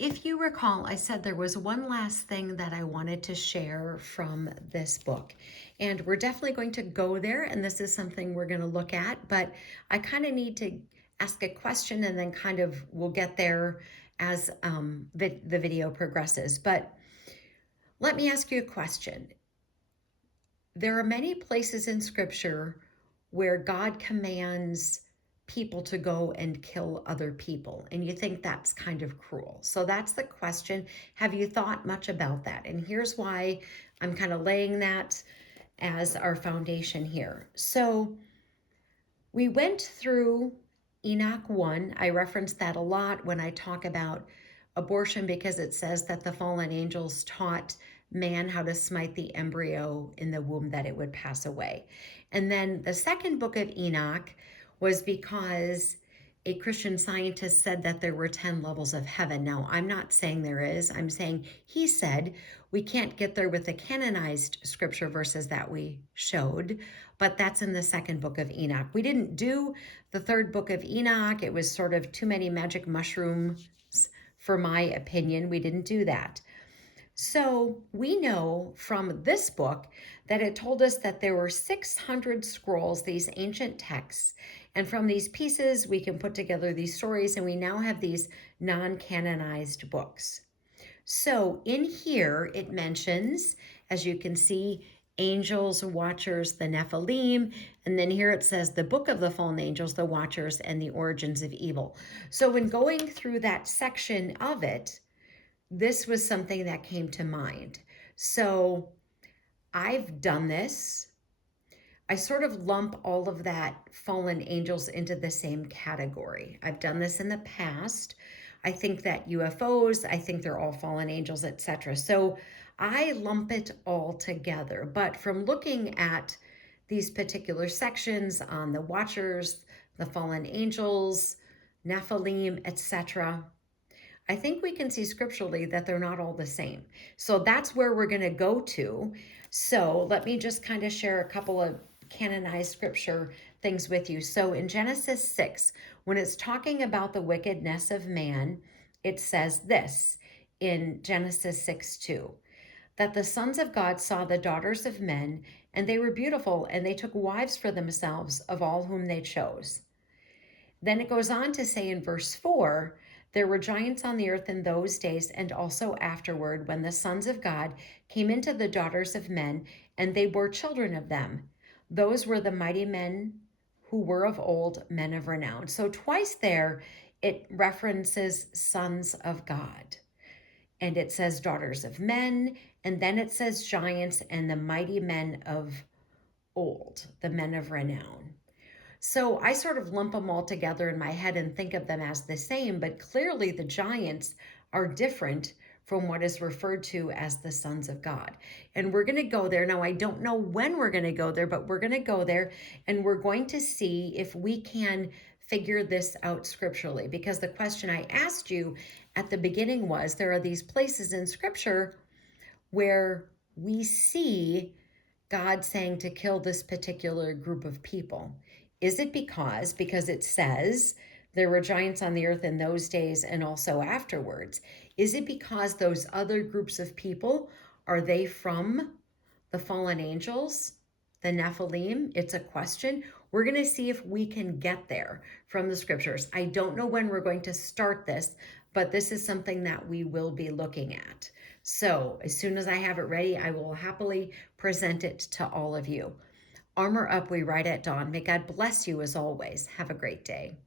If you recall, I said there was one last thing that I wanted to share from this book. And we're definitely going to go there, and this is something we're going to look at, but I kind of need to ask a question and then kind of we'll get there as the video progresses. But let me ask you a question. There are many places in Scripture where God commands people to go and kill other people, and you think that's kind of cruel. So that's the question. Have you thought much about that? And here's why I'm kind of laying that as our foundation here. So we went through Enoch 1. I reference that a lot when I talk about abortion because it says that the fallen angels taught man how to smite the embryo in the womb that it would pass away. And then the second book of Enoch was because a Christian scientist said that there were 10 levels of heaven. Now, I'm not saying there is. I'm saying he said we can't get there with the canonized scripture verses that we showed, but that's in the second book of Enoch. We didn't do the third book of Enoch. It was sort of too many magic mushrooms, for my opinion. We didn't do that. So we know from this book that it told us that there were 600 scrolls, these ancient texts. And from these pieces, we can put together these stories, and we now have these non canonized books. So in here, it mentions, as you can see, angels, watchers, the Nephilim. And then here it says the book of the fallen angels, the watchers, and the origins of evil. So when going through that section of it, this was something that came to mind. So I've done this. I sort of lump all of that fallen angels into the same category. I've done this in the past. I think that UFOs, I think they're all fallen angels, etc. So I lump it all together. But from looking at these particular sections on the watchers, the fallen angels, Nephilim, etc., I think we can see scripturally that they're not all the same. So that's where we're going to go to. So let me just kind of share a couple of canonized scripture things with you. So in Genesis 6, when it's talking about the wickedness of man, it says this in Genesis 6:2, that the sons of God saw the daughters of men, and they were beautiful, and they took wives for themselves of all whom they chose. Then it goes on to say in verse 4, there were giants on the earth in those days and also afterward, when the sons of God came into the daughters of men, and they bore children of them. Those were the mighty men who were of old, men of renown. So twice there, it references sons of God. And it says daughters of men, and then it says giants and the mighty men of old, the men of renown. So I sort of lump them all together in my head and think of them as the same, but clearly the giants are different from what is referred to as the sons of God. And we're going to go there. Now, I don't know when we're going to go there, but we're going to go there and we're going to see if we can figure this out scripturally. Because the question I asked you at the beginning was there are these places in scripture where we see God saying to kill this particular group of people. Is it because it says there were giants on the earth in those days and also afterwards? Is it because those other groups of people, are they from the fallen angels, the Nephilim? It's a question. We're going to see if we can get there from the scriptures. I don't know when we're going to start this, but this is something that we will be looking at. So as soon as I have it ready, I will happily present it to all of you. Armor up, we ride at dawn. May God bless you as always. Have a great day.